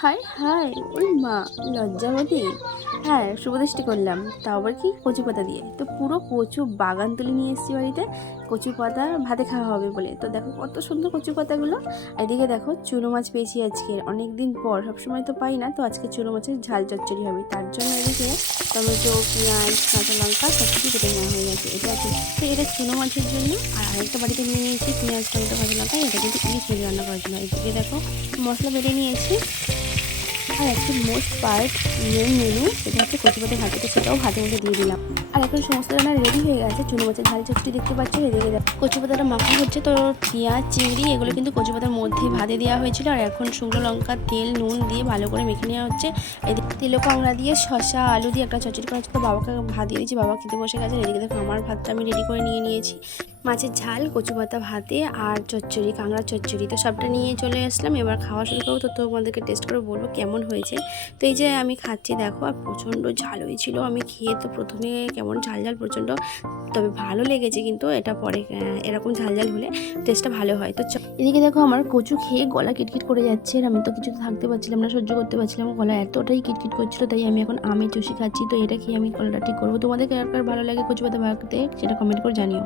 হায় হায় ওই মা লজ্জাবতী। হ্যাঁ, শুভদৃষ্টি করলাম, তাও আবার কি কচু পাতা দিয়ে। তো পুরো কচু বাগান তুলে নিয়ে এসেছি বাড়িতে, কচু পাতা ভাতে খাওয়া হবে বলে। তো দেখো কত সুন্দর কচু পাতাগুলো। এদিকে দেখো চুনো মাছ পেয়েছি আজকে অনেক দিন পর, সবসময় তো পাই না। তো আজকে চুনো মাছের ঝাল চচ্চড়ি হবে, তার জন্য এদিকে টমেটো, পেঁয়াজ, কাঁচা লঙ্কা সব কিছু কেটে নেওয়া হয়ে গেছে। এটা আছে তো এটা চুনো মাছের জন্য। আর আরেকটা বাড়িতে নিয়ে নিয়েছি পেঁয়াজ, টমেটো, কাঁচা লঙ্কা, এটা কিন্তু ইলিশ মাছ রান্না করার জন্য। এদিকে দেখো মশলা বেটে নিয়েছি। আর একটি মোস্ট পার্ট মেন মেনু, সেটা হচ্ছে কচু পাতা ভাজা, তো সেটাও ভাতের মধ্যে দিয়ে দিলাম। আর এখন সমস্ত রান্না রেডি হয়ে গেছে। চুনো মাছের ঝাল চচ্চড়ি দেখতে পাচ্ছ, এদিকে কচু পাতাটা মাখা হচ্ছে। তো পেঁয়াজ, চিংড়ি এগুলো কিন্তু কচু পাতার মধ্যে ভাজে দেওয়া হয়েছিল। আর এখন শুকনো লঙ্কা, তেল, নুন দিয়ে ভালো করে মেখে নেওয়া হচ্ছে। এদিকে তেলো কাঁকড়া দিয়ে শসা, আলু দিয়ে একটা চচ্চড়ি করা হচ্ছে। তো বাবাকে ভাত দিয়ে দিয়েছি, বাবা খেতে বসে গেছে। এদিকে দেখো আমার ভাতটা আমি রেডি করে নিয়েছি। মাছের ঝাল, কচু পাতা ভাতে আর চচ্চড়ি, কাঁকড়ার চচ্চড়ি, তো সবটা নিয়ে চলে আসলাম। এবার খাওয়া শুরু করবো। তো তোমাদেরকে টেস্ট করে বলবো কেমন হয়েছে। তো এই যে আমি খাচ্ছি দেখো, আর প্রচণ্ড ঝাল হয়েছিল। আমি খেয়ে তো প্রথমে কেমন ঝাল ঝাল প্রচণ্ড, তবে ভালো লেগেছে। কিন্তু এটা পরে এরকম ঝাল ঝাল হলে টেস্টটা ভালো হয়। তো এদিকে দেখো আমার কচু খেয়ে গলা কিটকিট করে যাচ্ছে। আর আমি তো কিছু থাকতে পারছিলাম না, সহ্য করতে পারছিলাম, গলা এতটাই কিটকিট করছিল। তাই আমি এখন আমের চুষি খাচ্ছি। তো এটা খেয়ে আমি গলাটা ঠিক করবো। তোমাদের কার কার ভালো লাগে কচু পাতা ভাতে, সেটা কমেন্ট করে জানিও।